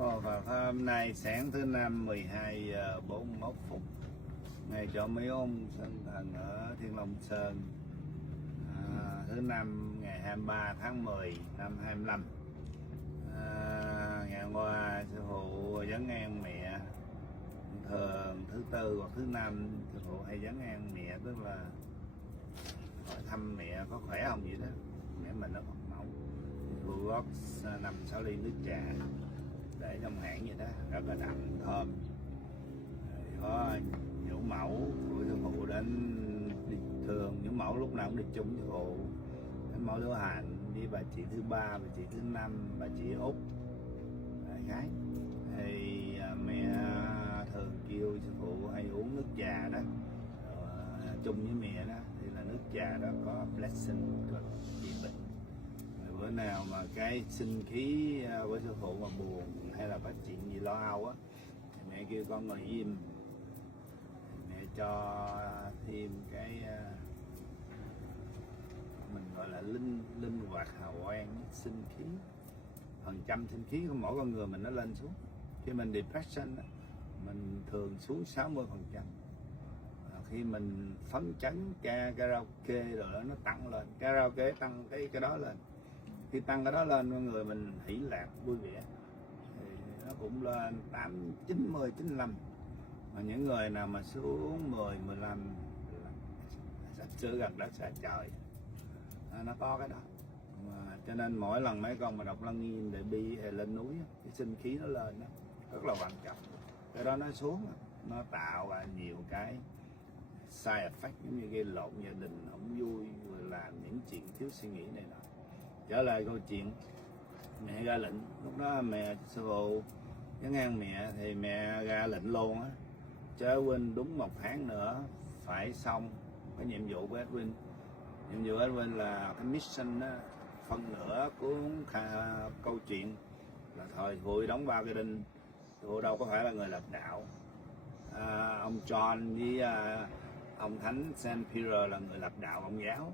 Và hôm nay sáng thứ năm 12 giờ 41 phút, ngày cho mấy ông Sơn Thần ở Thiên Long Sơn, thứ năm ngày 23 tháng 10 năm 25. Ngày qua sư phụ vấn an mẹ. Thường thứ tư hoặc thứ năm sư phụ hay vấn an mẹ, tức là hỏi thăm mẹ có khỏe không vậy đó. Mẹ mình nó còn mẫu, sư phụ góp 5-6 ly nước trà để trong hãng vậy đó, rất là đậm thơm. Có nhũ mẫu của sư phụ đến đi, thường nhũ mẫu lúc nào cũng đi chung sư phụ, đến mẫu Lữ Hành đi bà chị thứ ba, bà chị thứ năm, bà chị Út đại khái. Thì mẹ thường kêu sư phụ hay uống nước trà đó chung với mẹ đó, thì là nước trà đó có blessing, có trị bệnh. Bữa nào mà cái sinh khí với sư phụ mà buồn hay là có chuyện gì lo âu á, thì mẹ kêu con ngồi im, mẹ cho thêm cái mình gọi là linh hoạt hào quang, sinh khí, phần trăm sinh khí của mỗi con người mình nó lên xuống. Khi mình depression á, mình thường xuống 60%. Khi mình phấn chấn karaoke rồi đó, nó tăng lên, karaoke tăng cái đó lên. Khi tăng cái đó lên, con người mình hỷ lạc vui vẻ thì nó cũng lên 8, 90, 95. Mà những người nào mà xuống 10, 15 sắp sửa gần đất xa trời, nó có cái đó. Mà cho nên mỗi lần mấy con mà đọc Lăng Nghiêm để bi hay lên núi, cái sinh khí nó lên đó rất là quan trọng. Cái đó nó xuống, nó tạo ra nhiều cái side effect, giống như gây lộn gia đình, không vui, rồi làm những chuyện thiếu suy nghĩ này nọ. Trở lại câu chuyện mẹ ra lệnh, lúc đó mẹ sư phụ vấn an mẹ thì mẹ ra lệnh luôn á, cho Edwin đúng 1 tháng nữa phải xong cái nhiệm vụ của Edwin. Nhiệm vụ Edwin là cái mission đó, phân nửa cuốn câu chuyện là thời hội đóng bao cái đinh. Sư phụ đâu có phải là người lập đạo. Ông John với ông Thánh Saint Peter là người lập đạo Công giáo,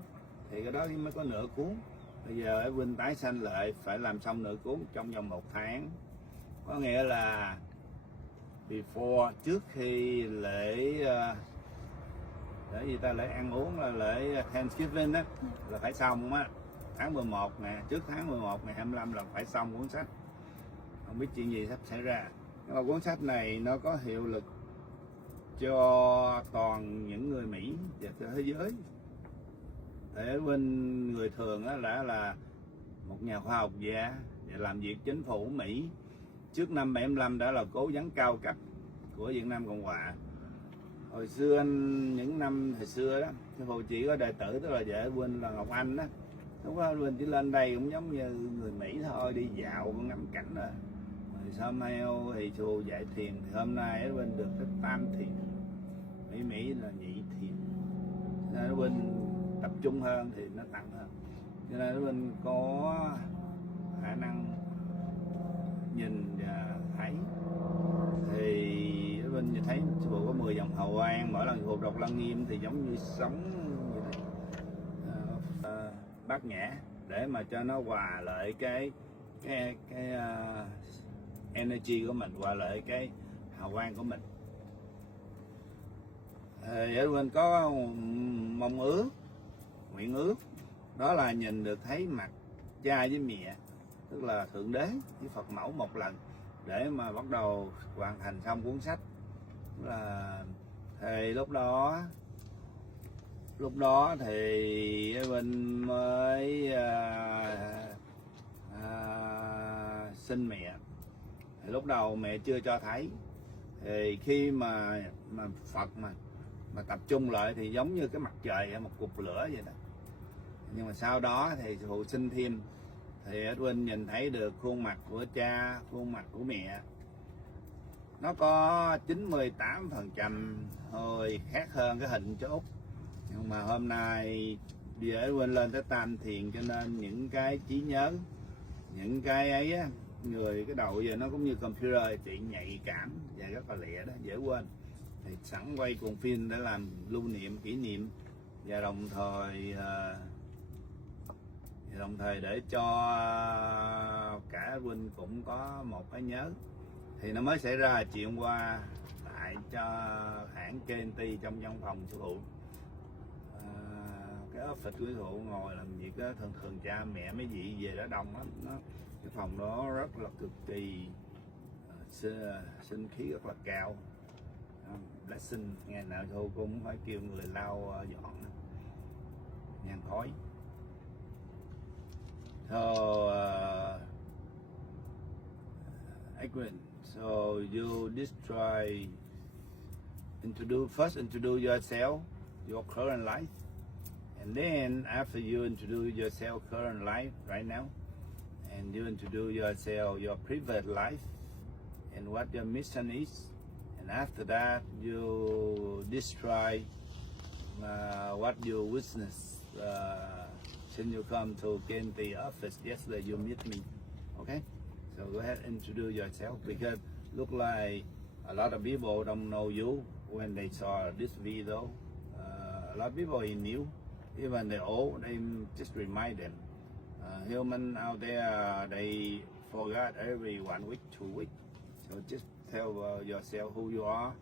thì cái đó mới có nửa cuốn. Bây giờ Edwin tái sanh lại phải làm xong nửa cuốn trong vòng 1 tháng. Có nghĩa là before, trước khi lễ gì ta, lễ ăn uống là lễ Thanksgiving á, là phải xong á, tháng 11 nè, trước tháng 11 ngày 25 là phải xong cuốn sách. Không biết chuyện gì sắp xảy ra. Nhưng mà cuốn sách này nó có hiệu lực cho toàn những người Mỹ và thế giới. Để bên người thường á là một nhà khoa học gia và làm việc chính phủ Mỹ trước năm 75, đã là cố vấn cao cấp của Việt Nam Cộng Hòa. Hồi xưa những năm thời xưa đó, sư phụ chỉ có đệ tử, tức là vợ Edwin là Ngọc Anh đó. Lúc đó Edwin chỉ lên đây cũng giống như người Mỹ thôi, đi dạo ngắm cảnh rồi. Sau mai thì sư phụ dạy thiền, thì hôm nay Edwin được cái tam thiền, Mỹ là nhị thiền. Nên Edwin tập trung hơn thì nó tăng hơn, cho nên Edwin có khả năng nhìn và thấy. Thì Edwin nhìn thấy sư phụ có 10 dòng hào quang, mỗi lần sư phụ đọc Lăng Nghiêm thì giống như sống như thế, bát nhã, để mà cho nó hòa lại cái energy của mình, hòa lại cái hào quang của mình. Edwin có mong ước, nguyện ước, đó là nhìn được thấy mặt cha với mẹ, tức là Thượng Đế với Phật Mẫu một lần, để mà bắt đầu hoàn thành xong cuốn sách. Thì lúc đó thì Edwin mới sinh mẹ. Thì lúc đầu mẹ chưa cho thấy. Thì khi mà Phật mà tập trung lại thì giống như cái mặt trời hay một cục lửa vậy đó. Nhưng mà sau đó thì sư phụ sinh thêm, thì Edwin nhìn thấy được khuôn mặt của cha, khuôn mặt của mẹ. Nó có 98% hơi khác hơn cái hình chú Út. Nhưng mà hôm nay bây giờ Edwin lên tới tam thiền, cho nên những cái trí nhớ, những cái ấy á, người cái đầu giờ nó cũng như computer, chị nhạy cảm và rất là lẹ đó, dễ quên. Thì sẵn quay cuộn phim để làm lưu niệm, kỷ niệm, và đồng thời Thì đồng thời để cho cả Edwin cũng có một cái nhớ, thì nó mới xảy ra chuyện qua tại cho hãng KNT trong văn phòng sư phụ. Cái office của sư phụ ngồi làm việc đó, thường thường cha mẹ mấy vị về đó đông lắm, cái phòng đó rất là cực kỳ sinh khí rất là cao. Blessing ngày nào thôi cũng phải kêu người lau dọn nhang khói. So Edwin, so you first introduce yourself, your current life, and then after you introduce yourself current life right now, and you introduce yourself your private life and what your mission is, and after that you describe what you witnessed since you come to KNT office yesterday. You meet me, okay? So go ahead, introduce yourself, because look like a lot of people don't know you when they saw this video. A lot of people is new, even the old. They just remind them. Human out there, they forgot every 1 week, 2 weeks. So just tell yourself who you are,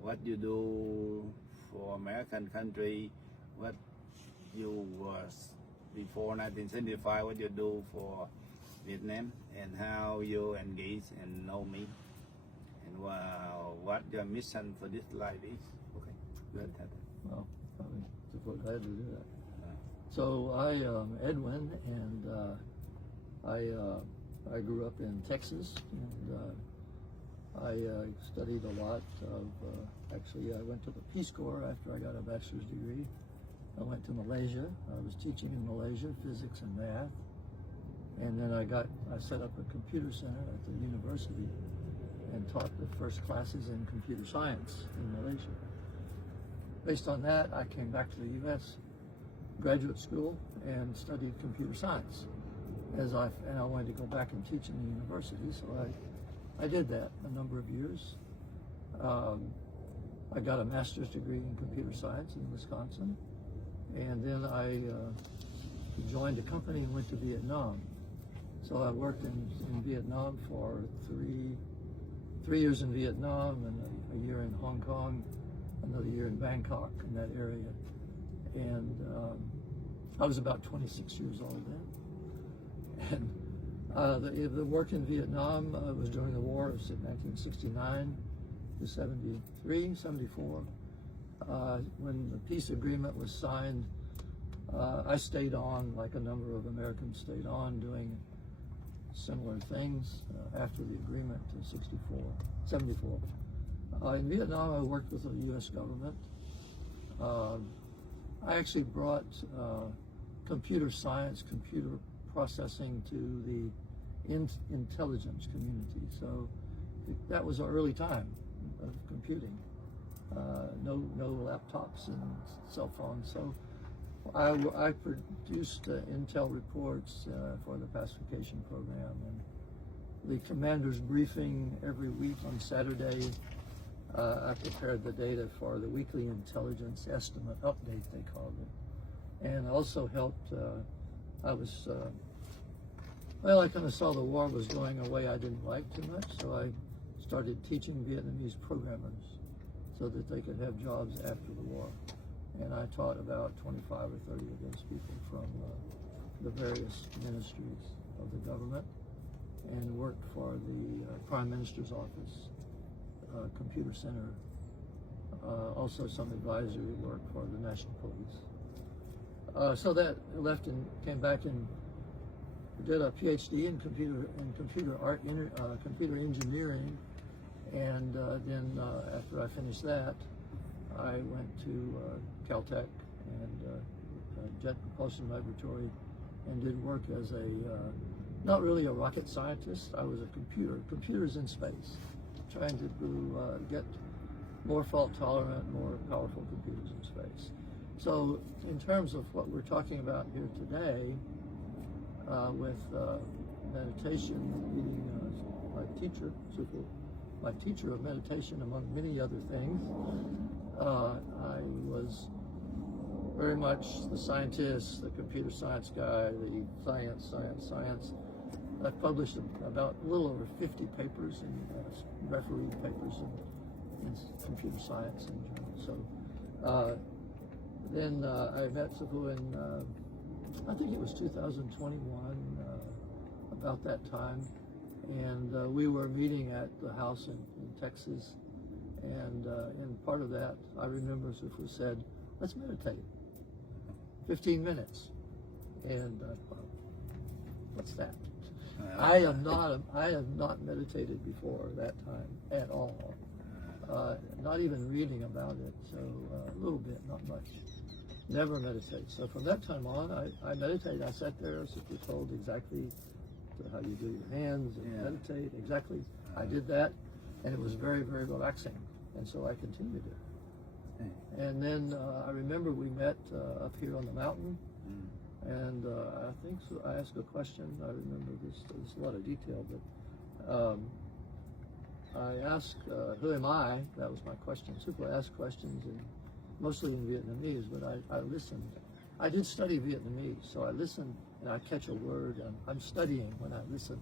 what you do for American country, what you was before 1975, what you do for Vietnam, and how you engage and know me, and what your mission for this life is. Okay, good. Well, I'm glad to do that. So I am Edwin, and I grew up in Texas, and I studied a lot of, actually I went to the Peace Corps after I got a bachelor's degree. I went to Malaysia. I was teaching in Malaysia, physics and math. And then I set up a computer center at the university and taught the first classes in computer science in Malaysia. Based on that, I came back to the U.S. graduate school and studied computer science. And I wanted to go back and teach in the university, so I did that a number of years. I got a master's degree in computer science in Wisconsin, and then I joined a company and went to Vietnam. So I worked in Vietnam for three years in Vietnam, and a year in Hong Kong, another year in Bangkok, in that area. And I was about 26 years old then. And the work in Vietnam was during the war of 1969 to 73, 74. When the peace agreement was signed, I stayed on, like a number of Americans stayed on, doing similar things after the agreement in 74. In Vietnam, I worked with the U.S. government. I actually brought computer science, computer processing to the intelligence community. So that was an early time of computing. No laptops and cell phones. So I produced intel reports for the pacification program, and the commander's briefing every week on Saturday. I prepared the data for the weekly intelligence estimate update, they called it, and also helped. I kind of saw the war was going a way I didn't like too much, so I started teaching Vietnamese programmers so that they could have jobs after the war. And I taught about 25 or 30 of those people from the various ministries of the government, and worked for the Prime Minister's office, computer center, also some advisory work for the National Police. So that left and came back and did a PhD in computer engineering, and then after I finished that, I went to Caltech and Jet Propulsion Laboratory, and did work as not really a rocket scientist. I was a computers in space, trying to get more fault tolerant, more powerful computers in space. So in terms of what we're talking about here today, with meditation, meeting my teacher of meditation, among many other things, I was very much the scientist, the computer science guy, the science. I've published about a little over 50 papers and refereed papers in computer science in journals. So then I met Sifu in, I think it was 2021, about that time. And we were meeting at the house in Texas. And in part of that, I remember Sifu said, let's meditate. 15 minutes. And what's that? I have not meditated before that time at all. Not even reading about it, so a little bit, not much. Never meditate. So from that time on, I meditated. I sat there, as if we told exactly how you do your hands and meditate. Exactly. I did that, and it was very, very relaxing. And so I continued it. And then I remember we met up here on the mountain. And I think so, I asked a question. I remember this. There's a lot of detail, but I asked, "Who am I?" That was my question. Super asked questions, and mostly in Vietnamese. But I listened. I did study Vietnamese, so I listened and I catch a word. And I'm studying when I listen,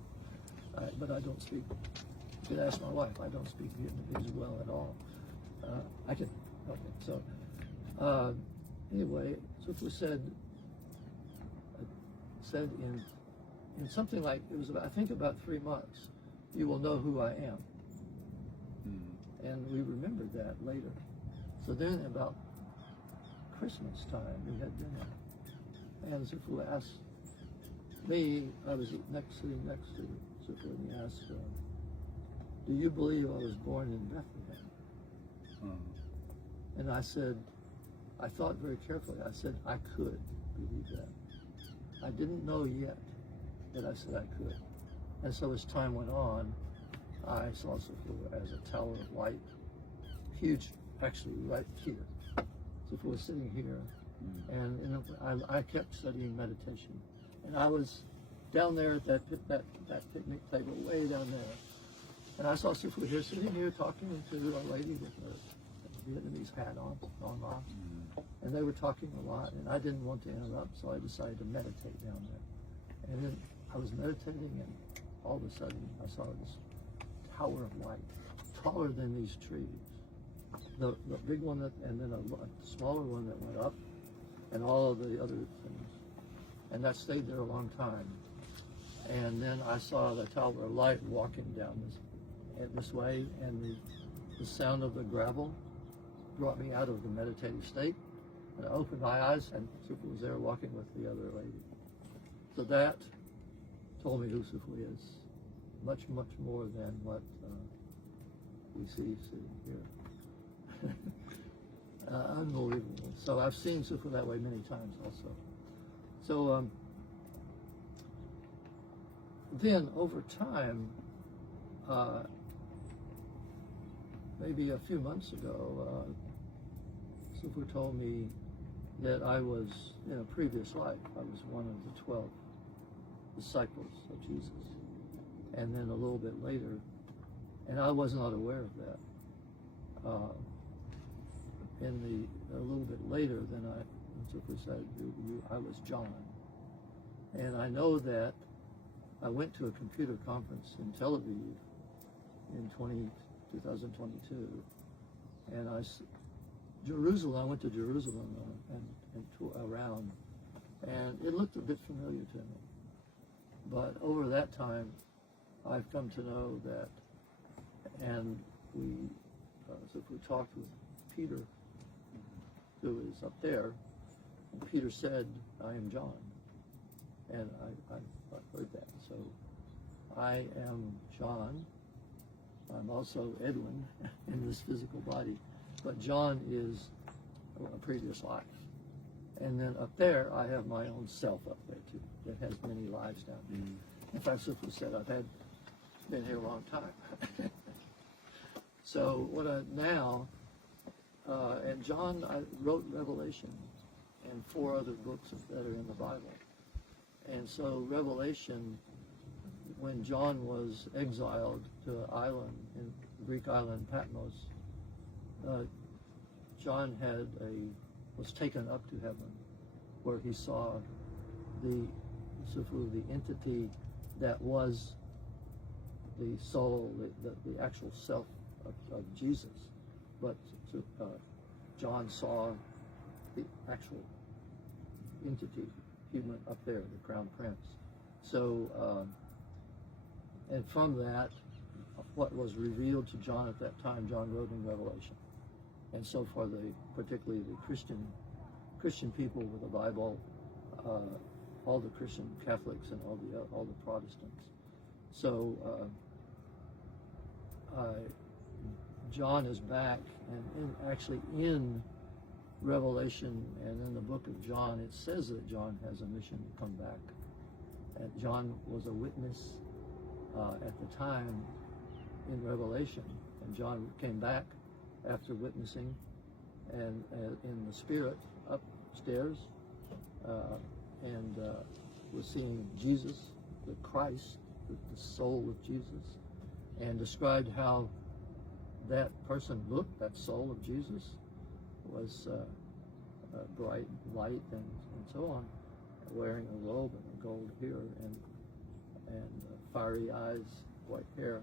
but I don't speak. You could ask my wife. I don't speak Vietnamese well at all. I can. Okay. So anyway, Super said in something like, it was about, I think about 3 months, you will know who I am. And we remembered that later. So then about Christmas time, we had dinner. And Sifu asked me, I was sitting next to Sifu, and he asked, do you believe I was born in Bethlehem? And I said, I thought very carefully, I said I could believe that. I didn't know yet, but I said I could. And so as time went on, I saw Sifu as a tower of light, huge, actually right here. Sifu was sitting here, and I kept studying meditation. And I was down there at that picnic table, way down there. And I saw Sifu here, sitting here, talking to a lady with a Vietnamese hat on. And they were talking a lot, and I didn't want to interrupt, so I decided to meditate down there. And then I was meditating, and all of a sudden I saw this tower of light, taller than these trees. The big one, and then a smaller one that went up, and all of the other things. And that stayed there a long time. And then I saw the tower of light walking down this way, and the sound of the gravel brought me out of the meditative state. And I opened my eyes, and Sifu was there walking with the other lady. So that told me who Sifu is. Much, much more than what we see sitting here. Unbelievable. So I've seen Sifu that way many times also. So then over time, maybe a few months ago, Sifu told me that I was, in a previous life, I was one of the 12 disciples of Jesus. And then a little bit later, and I was not aware of that, a little bit later than Sifu said, I was John. And I know that I went to a computer conference in Tel Aviv in 2022, and I went to Jerusalem and toured around, and it looked a bit familiar to me. But over that time, I've come to know that, and we talked with Peter, who is up there, and Peter said, I am John. And I heard that. So I am John. I'm also Edwin in this physical body. But John is a previous life. And then up there, I have my own self up there too, that has many lives down there. In fact, Sifu said I've been here a long time. So and John, I wrote Revelation and 4 other books that are in the Bible. And so Revelation, when John was exiled to an island, in the Greek island Patmos, John had was taken up to heaven, where he saw the entity that was the soul, the actual self of Jesus. But John saw the actual entity, human, up there, the crown prince. So, and from that, what was revealed to John at that time, John wrote in Revelation. And so for particularly the Christian people with the Bible, all the Christian Catholics and all the Protestants. So John is back, and actually in Revelation and in the book of John, it says that John has a mission to come back. And John was a witness at the time in Revelation, and John came back after witnessing, and in the spirit upstairs, and was seeing Jesus, the Christ, the soul of Jesus, and described how that person looked, that soul of Jesus, was bright light and so on, wearing a robe and a gold hair and fiery eyes, white hair.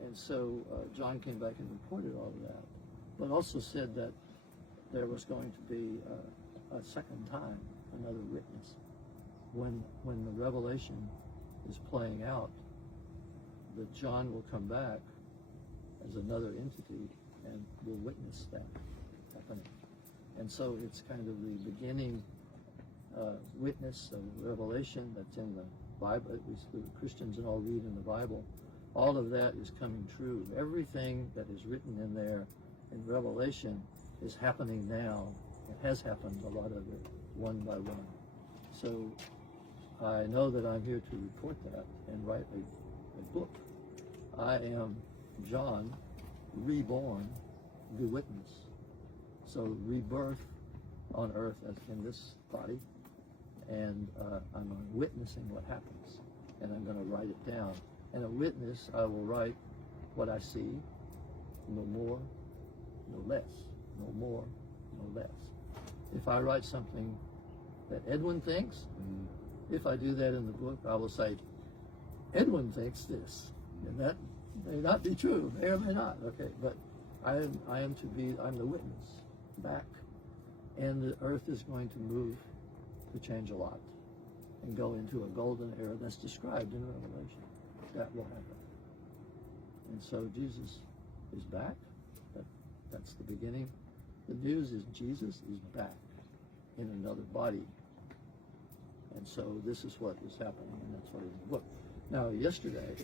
And so John came back and reported all of that, but also said that there was going to be a second time, another witness. When the revelation is playing out, that John will come back as another entity and will witness that happening. And so it's kind of the beginning witness of revelation that's in the Bible, at least the Christians and all read in the Bible. All of that is coming true. Everything that is written in there in Revelation is happening now. It has happened, a lot of it, one by one. So I know that I'm here to report that and write a book. I am John, reborn, the witness. So rebirth on earth as in this body, and I'm witnessing what happens, and I'm going to write it down. And a witness, I will write what I see, no more, no less, no more, no less. If I write something that Edwin thinks, if I do that in the book, I will say, Edwin thinks this, and that may not be true, may or may not, okay, but I'm the witness back, and the earth is going to move to change a lot and go into a golden era that's described in Revelation. That will happen. And so Jesus is back. That's the beginning. The news is Jesus is back in another body. And so this is what is happening, and that's what is in the book. Now, yesterday,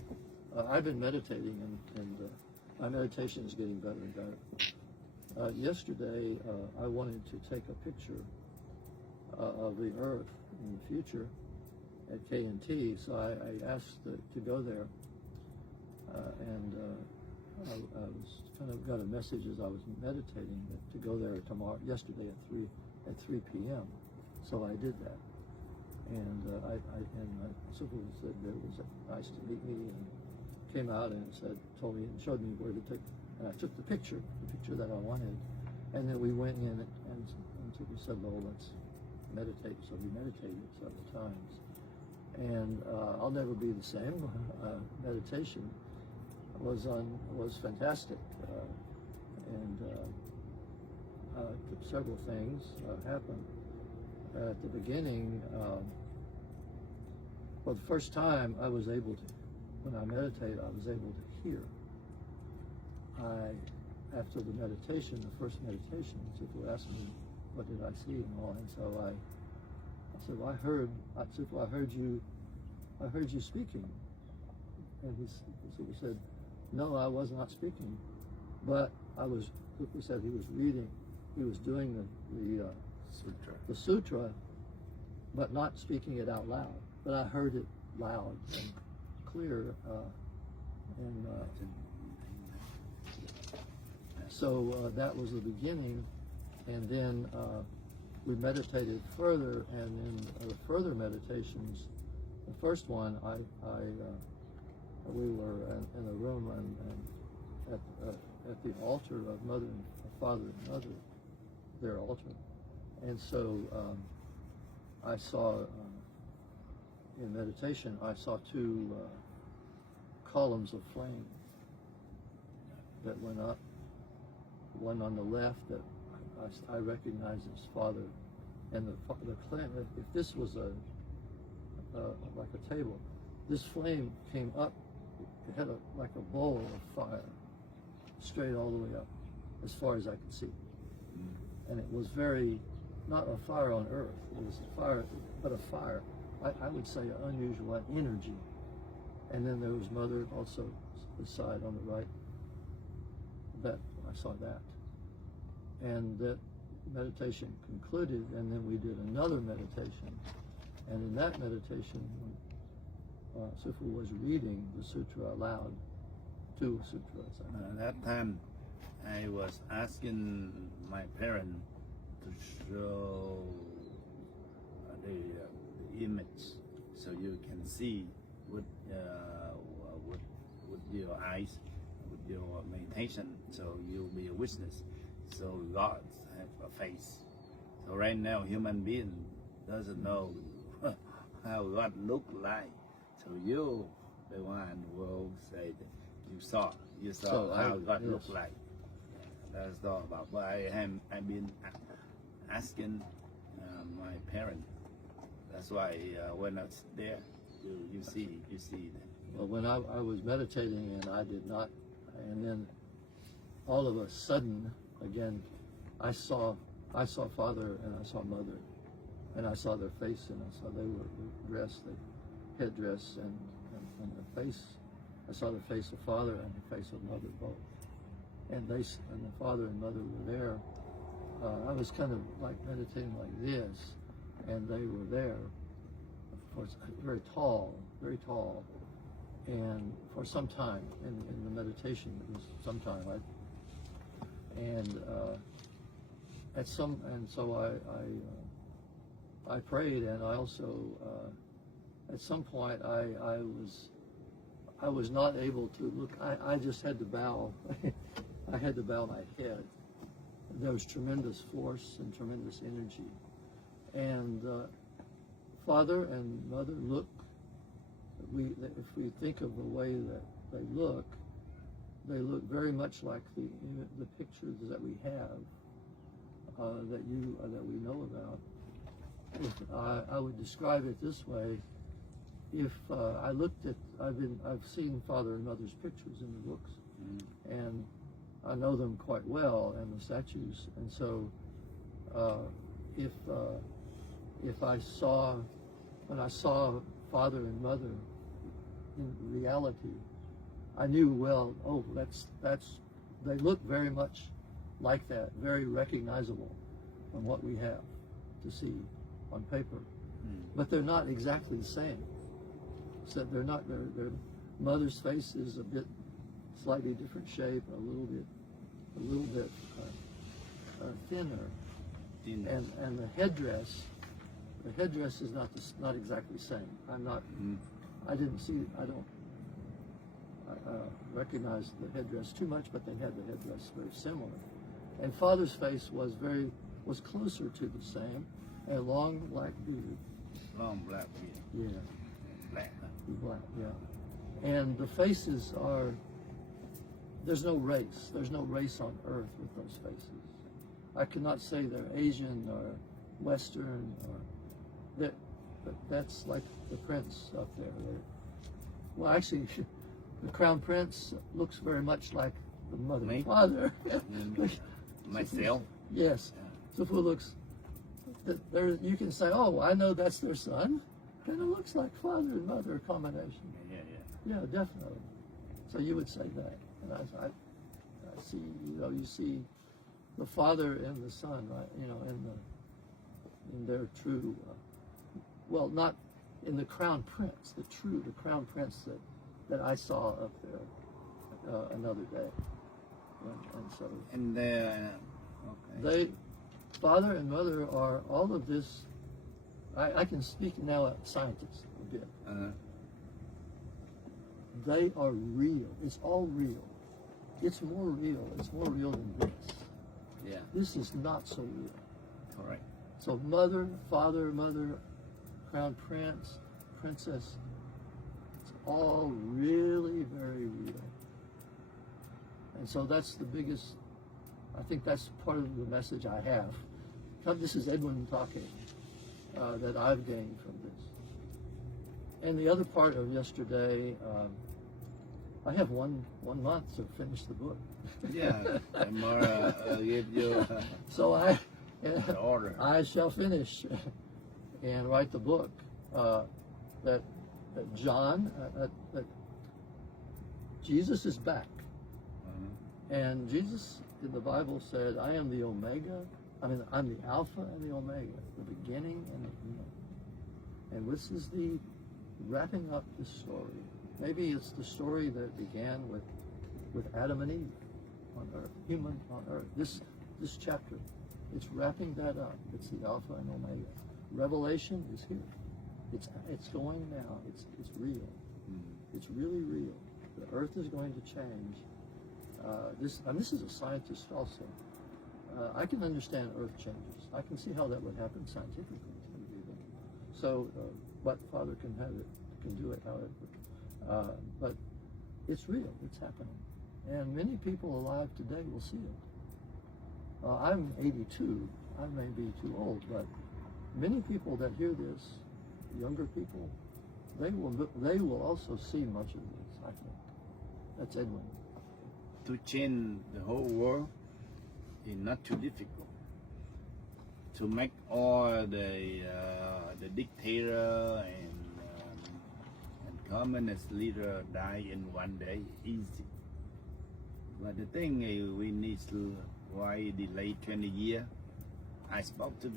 I've been meditating, and my meditation is getting better and better. Yesterday, I wanted to take a picture of the Earth in the future at K&T, so I asked to go there, and I was kind of got a message as I was meditating that to go there yesterday at 3 p.m. So I did that, and my supervisor said it was nice to meet me, and came out and told me and showed me where to take, and I took the picture that I wanted, and then we went in and we said, well, let's meditate. So we meditated several times, and I'll never be the same. Meditation was fantastic, and several things happened. At the beginning, for the first time, I was able to, when I meditate, I was able to hear. After the meditation, the first meditation, people asked me, what did I see and all, and so I said, well, I heard you speaking. And he said, no, I was not speaking, but he said he was reading, he was doing the sutra, but not speaking it out loud. But I heard it loud and clear, so that was the beginning, and then we meditated further, and in the further meditations, the first one, we were in a room and at the altar of Mother and Father and Mother, their altar, And so I saw, in meditation, I saw two columns of flame that went up. One on the left that I recognized as Father, and the flame. If this was like a table, this flame came up. It had like a bowl of fire, straight all the way up, as far as I could see. And it was not a fire on earth. It was a fire, but a fire. I would say an unusual energy. And then there was Mother also beside on the right. That I saw that. And that meditation concluded, and then we did another meditation. And in that meditation, Sifu was reading the sutra aloud, two sutras. At that time, I was asking my parents to show the image, so you can see with your eyes, with your meditation, so you'll be a witness. So God have a face. So right now, human being doesn't know how God look like. So you, the one, will say that you saw so how God look like. That's all about. But I've been asking my parents. That's why when I was there, you see that. Well, when I was meditating and I did not, and then all of a sudden, again, I saw Father and I saw Mother, and I saw their face, and I saw they were dressed, the headdress and their face. I saw the face of Father and the face of Mother both, and the Father and Mother were there. I was kind of like meditating like this, and they were there. Of course, very tall, and for some time in the meditation, it was some time. So I prayed, and I also at some point I was not able to look. I just had to bow. I had to bow my head. There was tremendous force and tremendous energy, and Father and Mother look. If we think of the way that they look very much like the pictures that we have, that we know about. If I would describe it this way: if I looked at, I've seen Father and Mother's pictures in the books, and I know them quite well, and the statues. And so, when I saw Father and Mother in reality, I knew, well, oh, they look very much like that, very recognizable from what we have to see on paper. But they're not exactly the same. So their Mother's face is a bit slightly different shape, a little bit thinner, and the headdress is not exactly the same. I don't recognize the headdress too much, but they had the headdress very similar. And Father's face was closer to the same, a long black beard. Long black beard. Yeah. Black. Black, yeah. And the faces there's no race. There's no race on earth with those faces. I cannot say they're Asian or Western but that's like the prince up there. Well, actually, the Crown Prince looks very much like the Mother and Father. Myself? Yes. So Sifu looks, you can say, oh, I know that's their son. Kind of looks like Father and Mother combination. Yeah, definitely. So you would say that. And I see, you see the Father and the Son, right? In their true, well, not in the Crown Prince, the Crown Prince that I saw up there another day. And so. And they, Father and Mother are all of this. I can speak now as scientists a bit. They are real. It's all real. It's more real. It's more real than this. Yeah. This is not so real. Correct. So mother, father, mother, crown prince, princess, it's all really very real. And so that's the biggest, I think that's part of the message I have. This is Edwin talking, that I've gained from this. And the other part of yesterday, I have one month to finish the book. Yeah, and more give you So I the order. I shall finish and write the book that John, that Jesus is back. And Jesus in the Bible said, I am the Omega, I'm the Alpha and the Omega, the beginning and the end. And this is the wrapping up this story. Maybe it's the story that began with Adam and Eve on earth, human on earth. This chapter, it's wrapping that up. It's the Alpha and Omega. Revelation is here. It's going now. It's real. It's really real. The earth is going to change. This is a scientist also. I can understand earth changes. I can see how that would happen scientifically. So, but Father can do it however. But it's real. It's happening. And many people alive today will see it. I'm 82. I may be too old, but many people that hear this, younger people, they will also see much of this, I think. That's Edwin. To change the whole world is not too difficult. To make all the dictator and communist leader die in one day, easy. But the thing is, we need to why delay 20 years. I supposed to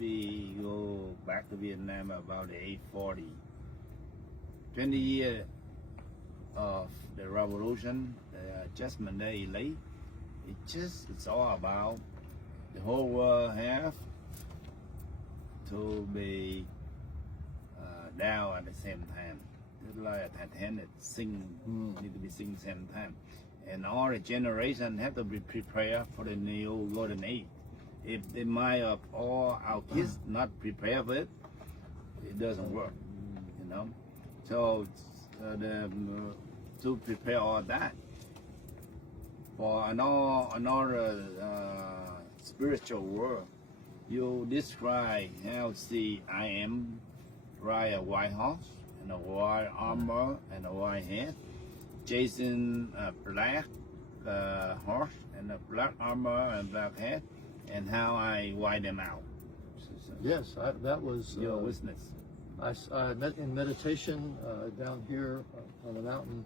go back to Vietnam about 840. 20 years of the revolution, the Adjustment Day late. It's all about the whole world have to be down at the same time. It's like a Titanic need to be sing same time. And all the generation have to be prepared for the new golden age. If the mind of all our kids not prepared for it, it doesn't work, you know. So to prepare all that for another spiritual world, you describe how see I am ride a white horse and a white armor and a white head, chasing a black horse and a black armor and black head, and how I wipe them out. Yes, that was your witness. I met in meditation down here on the mountain.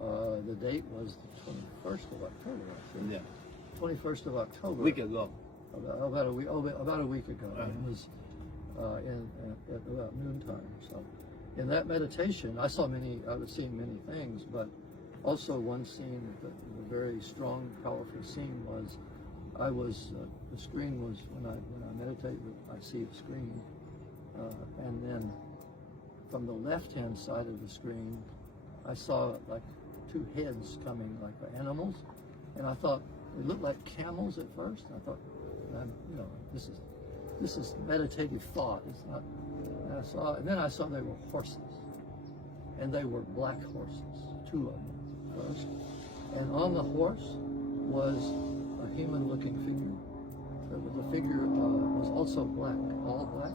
The date was the 21st of October, I think. Yeah. 21st of October. Week ago. About a week ago. It was at about noontime. So, in that meditation, I was seeing many things, but also one scene, a very strong, powerful scene was, the screen was, when I meditate, I see a screen, and then from the left-hand side of the screen, I saw like two heads coming, like animals, and I thought, it looked like camels at first. I thought, this is meditative thought. It's not. And then I saw they were horses, and they were black horses, two of them first. And on the horse was a human-looking figure. The figure was also black, all black.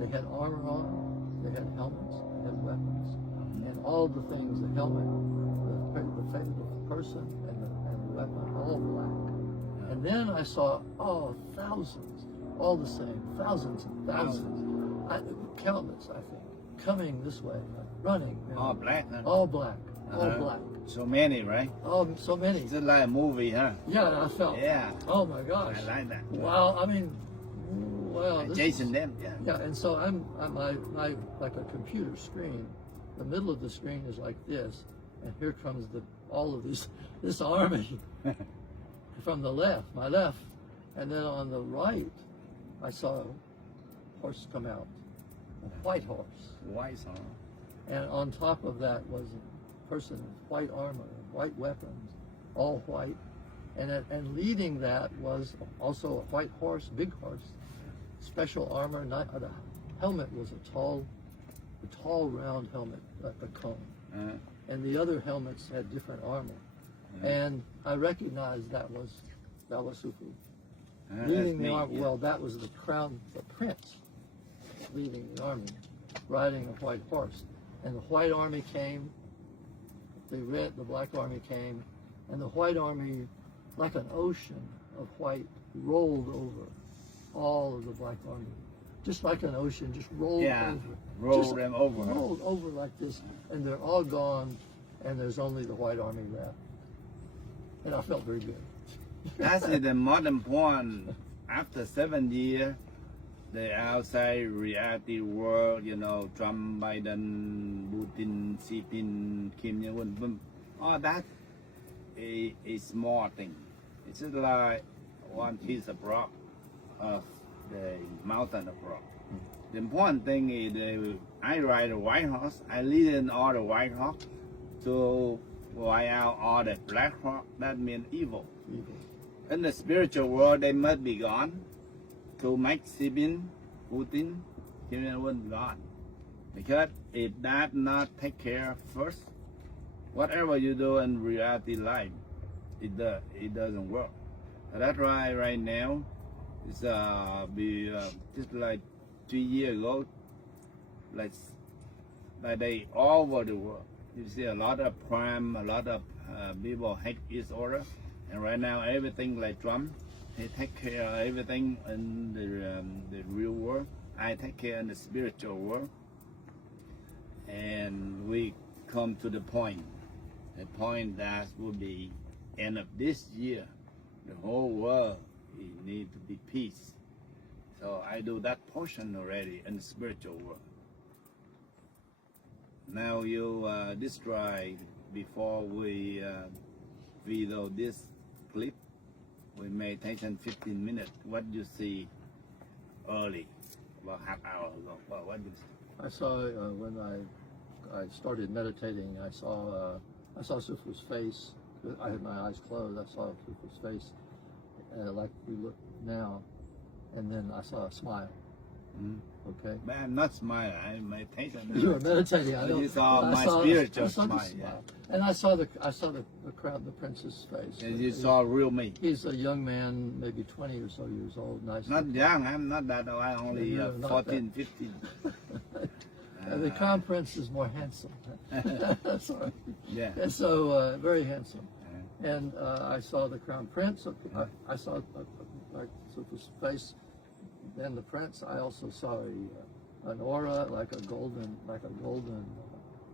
They had armor on, they had helmets, they had weapons, and all the things, the helmet, the person, and the weapon, all black. And then I saw, thousands, all the same, thousands and thousands, countless, I think, coming this way, running. All black, huh? All black, all black. So many, right? Oh, so many. It's like a movie, huh? Yeah, I felt. Yeah. Oh my gosh. I like that. Wow, Jason them, yeah. Yeah, and so I'm like a computer screen. The middle of the screen is like this, and here comes all of this army from the left, my left, and then on the right, I saw a horse come out, a white horse. White horse. And on top of that was a person with white armor, white weapons, all white, and leading that was also a white horse, big horse, special armor. The helmet was a tall round helmet, like a cone. And the other helmets had different armor. And I recognized that was Sufu. Leading the army, well, that was the prince leading the army, riding a white horse. And the white army came, the black army came, and the white army, like an ocean of white, rolled over all of the black army. Just like an ocean, just rolled over. Rolled them over. Rolled over like this, and they're all gone, and there's only the white army left. And I felt very good. That's the modern point. After 7 years, the outside reality world, Trump, Biden, Putin, Xi Jinping, Kim Jong-un, all that is a small thing. It's just like one piece of rock of the mountain of rock. The important thing is I ride a white horse. I lead in all the white horse to wipe out all the black horse. That means evil. In the spiritual world, they must be gone to make Xi Jinping, Putin, Kim Jong-un gone. Because if that not take care first, whatever you do in reality life, it doesn't work. That's why right now, it's just like 3 years ago, like they all over the world. You see a lot of crime, a lot of people hate each other, and right now everything like Trump, he take care of everything in the real world. I take care in the spiritual world, and we come to the point that will be end of this year. The whole world need to be peace. So I do that portion already in the spiritual world. Now you describe before we video this clip. We may take 15 minutes. What do you see early, about half hour ago? Well, what do you see? I saw when I started meditating. I saw Sufu's face. I had my eyes closed. I saw Sufu's face, like we look now, and then I saw a smile. Okay. But I'm not smiling. I'm meditating. You were meditating. I know. You saw my spiritual smile. Yeah. And I saw the crowd, the prince's face. And you saw real me. He's a young man, maybe 20 or so years old. Nice. Not young. I'm not that old. I'm only 14, 15. The crown prince is more handsome. Sorry. Yeah. And so very handsome. And I saw the crown prince. I saw like Sufu's face. Then the prince. I also saw an aura, like a golden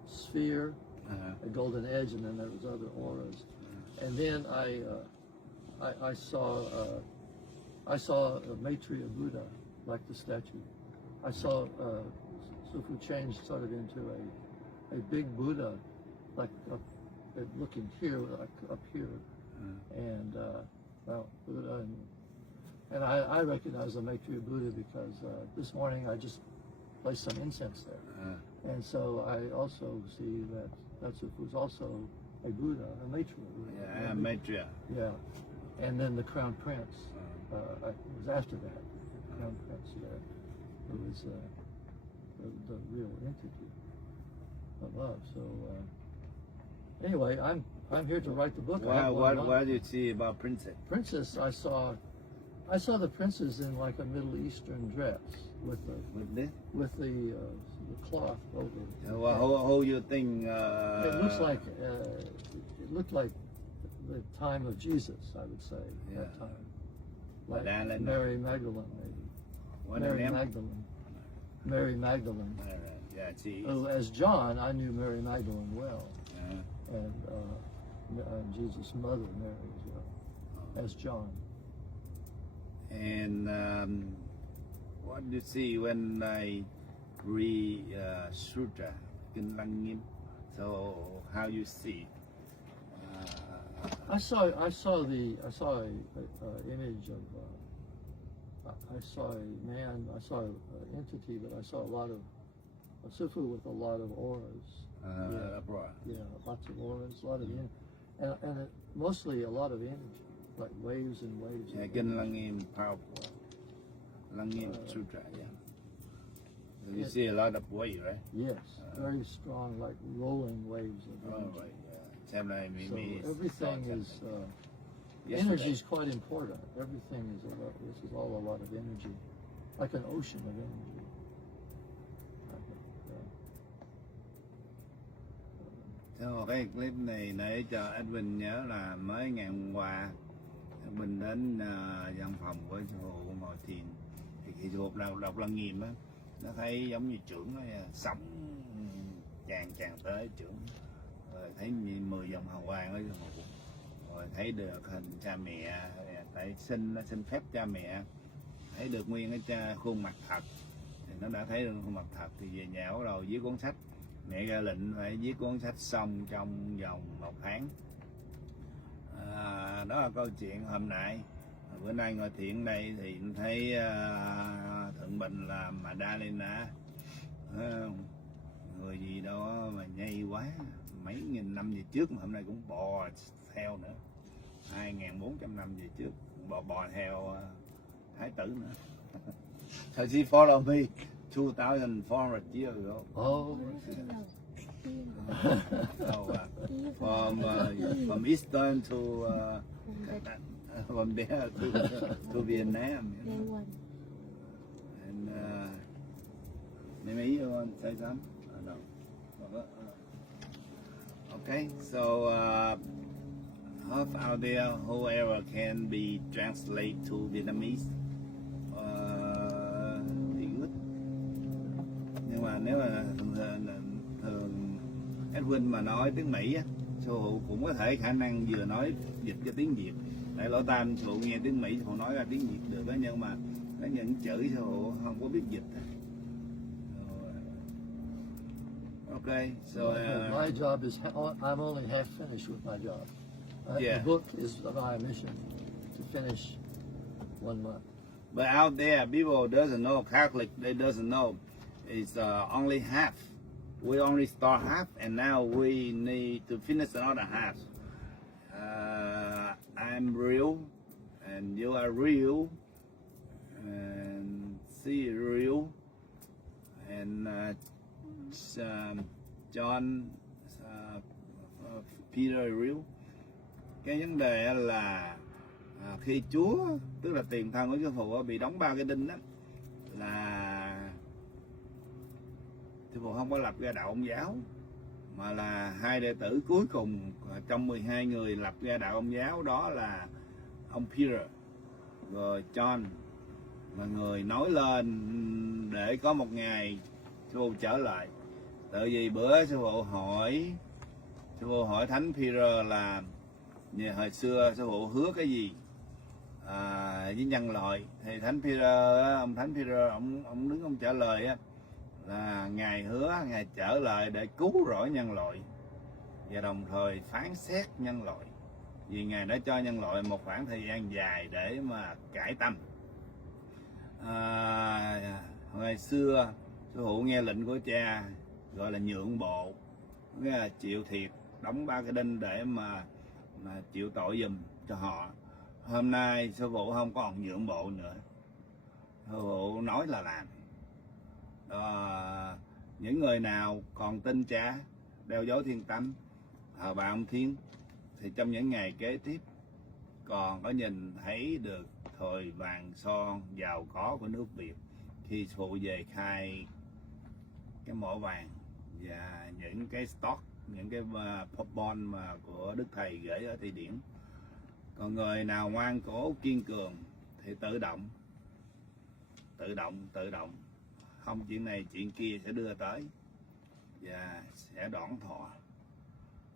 sphere, a golden edge, and then there was other auras. And then I saw a Maitreya Buddha, like the statue. I saw Sufu change sort of into a big Buddha, like looking here, like up here, and Buddha. And I recognize the Maitreya Buddha because this morning I just placed some incense there. And so I also see that Sufu is also a Buddha, a Maitreya Buddha. Yeah, Maitreya. Yeah. And then the Crown Prince was after that. The Crown Prince there, who was the real entity of love. So anyway, I'm here to write the book. What did you see about princess? Princess, I saw the princess in like a Middle Eastern dress with the cloth over. How you think? It looked like the time of Jesus, I would say. Yeah. That time, like Mary Magdalene, maybe. Mary Magdalene. Yeah, geez. As John, I knew Mary Magdalene well, and Jesus' mother Mary as well, as John. And what do you see when I read Sutra? So how you see? I saw a image of. I saw a man. I saw an entity, but I saw a lot of Sufu with a lot of auras. Lots of auras, a lot of and mostly a lot of energy, like waves and waves. Powerful. Lăng Nghiêm Sutra, yeah. You see a lot of waves, right? Yes, very strong, like rolling waves of Oh, energy. right, yeah. Xem này So everything is Yes, energy is quite important. Everything is this is all a lot of energy, like an ocean of energy. So, cái clip này để cho Edwin nhớ là mới ngày hôm qua Edwin đến văn phòng của sư phụ ngồi thiền, thì sư phụ đọc Lăng Nghiêm á, nó thấy giống như trưởng nó sống tràn tới trưởng, rồi thấy 10 dòng hào quang đó sư phụ, rồi thấy được hình cha mẹ, tại xin phép cha mẹ, thấy được nguyên cái khuôn mặt thật, thì nó đã thấy được khuôn mặt thật, thì về nhà bắt đầu viết cuốn sách. Mẹ ra lệnh phải viết cuốn sách xong trong vòng 1 tháng. Đó là câu chuyện hôm nay. Bữa nay ngồi thiền đây thì thấy thượng bình là Madalena, người gì đó mà nhây quá, mấy nghìn năm về trước mà hôm nay cũng bò theo nữa, 2.400 năm về trước bò theo thái tử nữa. So she follow me 2,400 years ago. Oh, So, from Eastern to from there to Vietnam. You know? And maybe you want to say something? No. Okay, so out there, whoever can be translate to Vietnamese, thì good. Nhưng mà nếu mà thường Edwin mà nói tiếng Mỹ á, sư phụ cũng có thể khả năng vừa nói dịch cho tiếng Việt. Tại lỗ tai sư phụ nghe tiếng Mỹ, sư phụ nói ra tiếng Việt được đó, nhưng mà có những chữ sư phụ không có biết dịch. Okay, so my job is I'm only half finished with my job. Yeah. The book is my mission to finish 1 month. But out there, people doesn't know, Catholic, they doesn't know. It's only half. We only start half, and now we need to finish another half. I'm real, and you are real, and she is real, and John, Peter is real. Cái vấn đề là khi Chúa, tức là tiền thân của sư phụ bị đóng 3 cái đinh đó, là sư phụ không có lập ra đạo Công giáo, mà là 2 đệ tử cuối cùng trong 12 người lập ra đạo Công giáo, đó là ông Peter rồi John, là người nói lên để có một ngày sư phụ trở lại. Tại vì bữa sư phụ hỏi Thánh Peter là hồi xưa sư phụ hứa cái gì với nhân loại, thì ông Thánh Peter ông đứng ông trả lời á, là Ngài hứa Ngài trở lại để cứu rỗi nhân loại và đồng thời phán xét nhân loại, vì Ngài đã cho nhân loại một khoảng thời gian dài để mà cải tâm. Hồi xưa sư phụ nghe lệnh của cha gọi là nhượng bộ, nghĩa là chịu thiệt, đóng 3 cái đinh để mà chịu tội giùm cho họ. Hôm nay sư phụ không còn nhượng bộ nữa, sư phụ nói là làm. Những người nào còn tin cha, đeo dấu thiên tâm, thờ bà ông Thiên, thì trong những ngày kế tiếp còn có nhìn thấy được thời vàng son giàu có của nước Việt khi sư phụ về khai cái mỏ vàng và những cái stock, những cái bond mà của Đức Thầy gửi ở Thụy Điển. Còn người nào ngoan cố kiên cường thì tự động, không chuyện này chuyện kia sẽ đưa tới và sẽ đoạn thọ.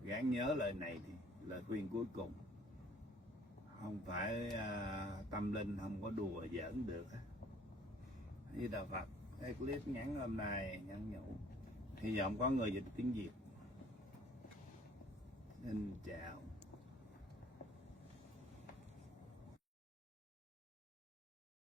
Gắng nhớ lời này, thì lời khuyên cuối cùng, không phải tâm linh không có đùa giỡn được. Với Đạo Phật, cái clip ngắn hôm nay nhắn nhủ, hy vọng có người dịch tiếng Việt. Xin chào.